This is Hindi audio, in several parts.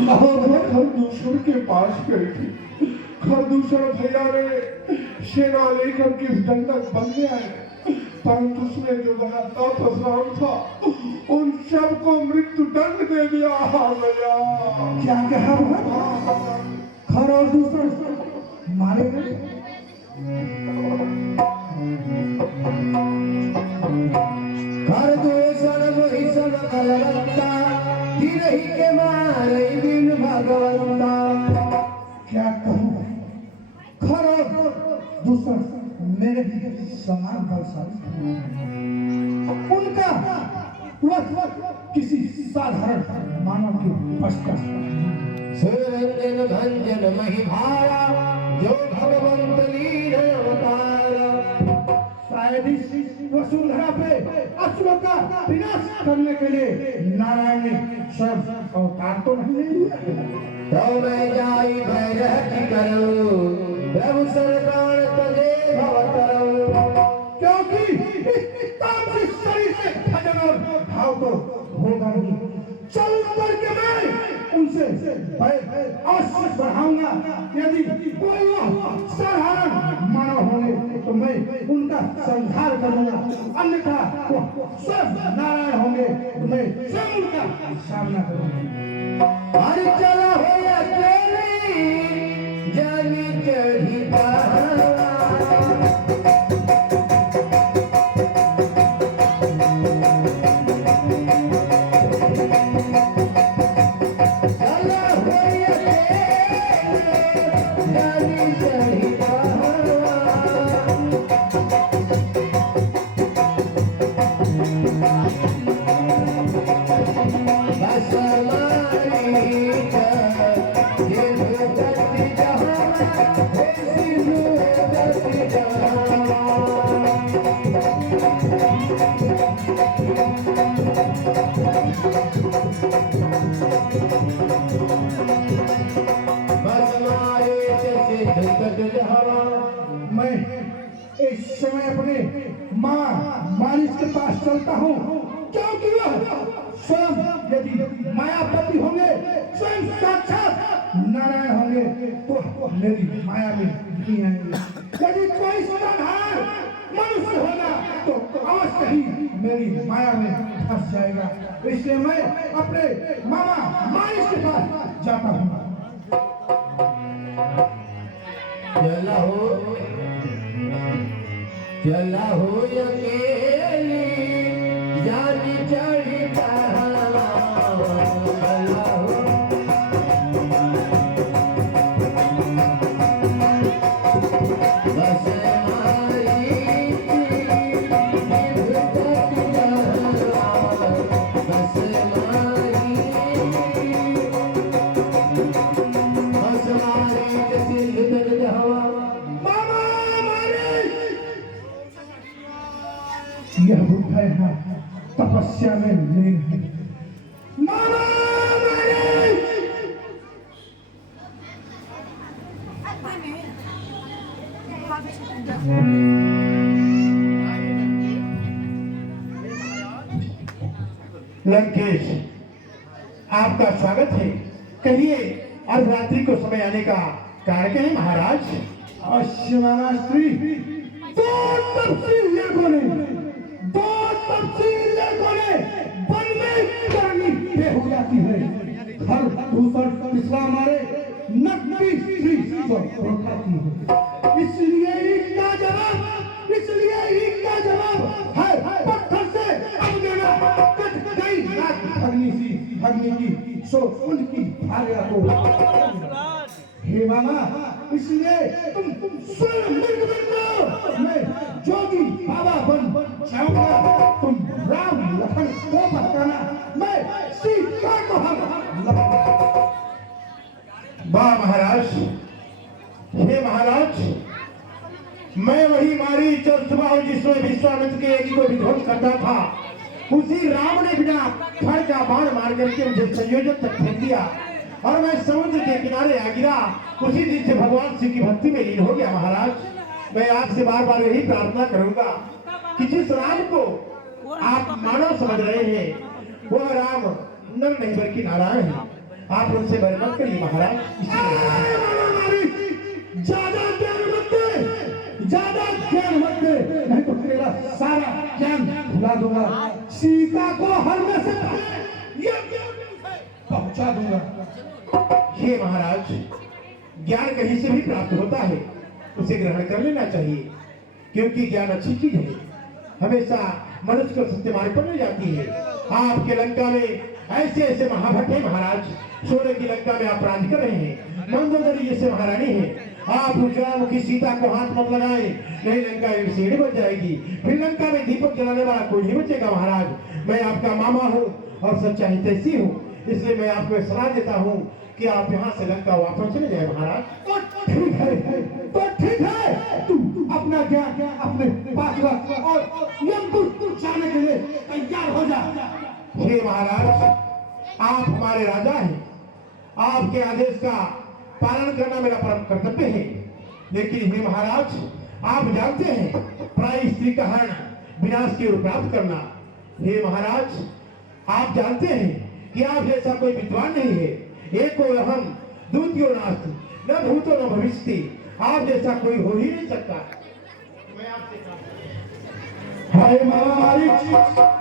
खरदूषण के पास गई थी। खरदूषण भैया ने सेना लेकर के दंडक बन गया है, परंतु उसने जो बहाता परशुराम था उन सबको मृत्यु दंड दे दिया भैया। क्या कहा? खरदूषण मारे गए। खरदूषण भीषण कलवत्ता गिरही के मारे बिन भगवंता। क्या कहूँ? खरदूषण मेरे समान बलशाली, उनका वह किसी साधारण मानव के बस का। सुरंजन भंजन महिभारा जो भगवंत लीन अवतारा। शायद इस वसुंधरा पे असुरों का विनाश करने के लिए नारायण ने सब अवतार तो नहीं लिए। तो मैं जाई भैरह की करूं प्रभु सरकार तजे भवतरऊ। क्योंकि इस तामसिक शरीर से भजन और भाव तो होगा नहीं। चल करके मैं उनसे आशीष बढ़ाऊंगा। यदि कोई साधारण मानव होंगे तो मैं उनका संहार करूंगा, अन्यथा सब नारायण होंगे तो मैं सब उनका सामना करूंगा। अरे चला हो अकेले जाने चढ़ी पहाड़। मैं इस समय अपने माँ मालिश के पास चलता हूँ, क्योंकि वह स्वयं यदि मायापति होंगे, स्वयं साक्षात नारायण होंगे तो मेरी माया में नहीं आएंगे। यदि कोई साधारण मनुष्य होगा तो अवश्य ही मेरी माया में फंस जाएगा। इसलिए मैं अपने मामा मालिश के पास जाता हूँ। चला हो अकेली जानी चढ़ी पहाड़। यह बुद्ध है तपस्या में लीन है। लंकेश, आपका स्वागत है। कहिए अर्धरात्रि को समय आने का कारण क्या है महाराज? अवश्य महाराष्ट्री दो तपसीलों ने वन में करनी हो जाती है। हर दूसर पिछला हमारे नकली श्री को रोकती है। इसलिए इनका जवाब है पत्थर से अब देना। कट गई रात भगनी की सो उनकी भार्या को। हे मामा, इसलिए तुम स्वयं मृग बन जाओ, मैं जोगी बाबा बन जाऊंगा। तुम राम लखन को भटकाना, मैं सीता को हम। वाह महाराज, हे महाराज, मैं वही मारी चल जिसमें विश्वामित्र के यज्ञ को विध्वंस करता था, उसी राम ने बिना फड़ का बाण मार करके मुझे संयोजन तक फेंक दिया और मैं समुद्र के किनारे आ गिरा। उसी दिन से भगवान शिव की भक्ति में लीन हो गया। महाराज, मैं आपसे बार बार यही प्रार्थना करूंगा कि जिस राम को आप मानव समझ रहे हैं वह राम नर नहीं बल्कि नारायण है। आप उनसे बैर मत करिए महाराज। ज्यादा ज्ञान मत दे, ज्यादा ज्ञान मत दे, नहीं तो तेरा सारा ज्ञान भुला दूंगा। सीता को हर में से ये पहुंचा दूंगा। हे महाराज, ज्ञान कहीं से भी प्राप्त होता है, उसे ग्रहण कर लेना चाहिए, क्योंकि ज्ञान अच्छी चीज है, हमेशा मनुष्य को सत्य मार्ग पर ले जाती है। आपके लंका में ऐसे ऐसे महाभट है महाराज, सोने की लंका में आप राज कर रहे हैं, मंदोदरी जैसे महारानी है। आप उज्जवल सीता को हाथ मत लगाए, नहीं लंका एक सीढ़ी बच जाएगी, फिर लंका में दीपक जलाने वाला कोई नहीं बचेगा महाराज। मैं आपका मामा हूँ और सच्चाई तैसी हूँ, इसलिए मैं आपको सलाह देता हूँ कि आप यहाँ से लंका वापस चले जाए महाराज। तो ठीक है, तो ठीक है, तू अपना ज्ञान अपने पास रख और यमदूत जाने के लिए तैयार हो जा। हे महाराज, आप हमारे राजा हैं, आपके आदेश का पालन करना मेरा परम कर्तव्य है, लेकिन हे महाराज, आप जानते हैं प्राय स्त्री का हरण विनाश की ओर प्राप्त करना। हे महाराज, आप जानते हैं कि आप जैसा कोई विद्वान नहीं है, एको अहम द्वितीयो नास्ति, न भूतो न भविष्यति, आप जैसा कोई हो ही नहीं सकता। मैं आपसे हाय महामारी,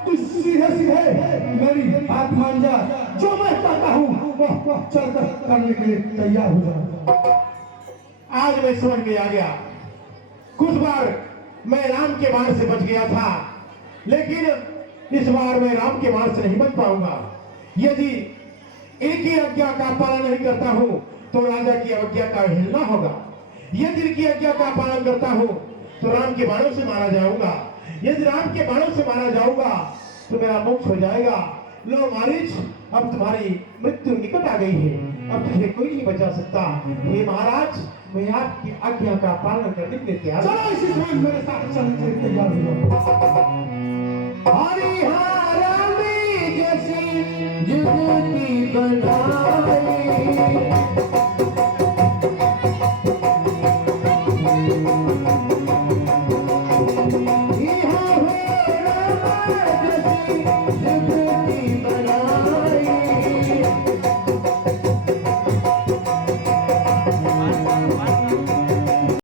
तू सीधे सीधे मेरी बात मान जा, जो मैं चाहता हूँ वह चलकर करने के लिए तैयार हो जा। आज मैं समझ में आ गया, कुछ बार मैं राम के बाण से बच गया था, लेकिन इस बार मैं राम के बाण से नहीं बच पाऊंगा। यदि एक ही आज्ञा का पालन नहीं करता हूँ तो राजा की आज्ञा का हिलना होगा, यदि इनकी आज्ञा का पालन करता हूँ तो राम के बाणों से मारा जाऊंगा, यदि राम के बाणों से मारा जाऊंगा तो मेरा मोक्ष हो जाएगा। लो मारीच, अब तुम्हारी मृत्यु निकट आ गई है, अब तुझे कोई नहीं बचा सकता। हे महाराज, मैं आपकी आज्ञा का पालन करने के लिए तैयार हूं। चलो इसी समय मेरे साथ चलने के लिए तैयार हो जाओ। हरिहर में जैसी जुगती बनाई, यहाँ हो राम जैसी जुगती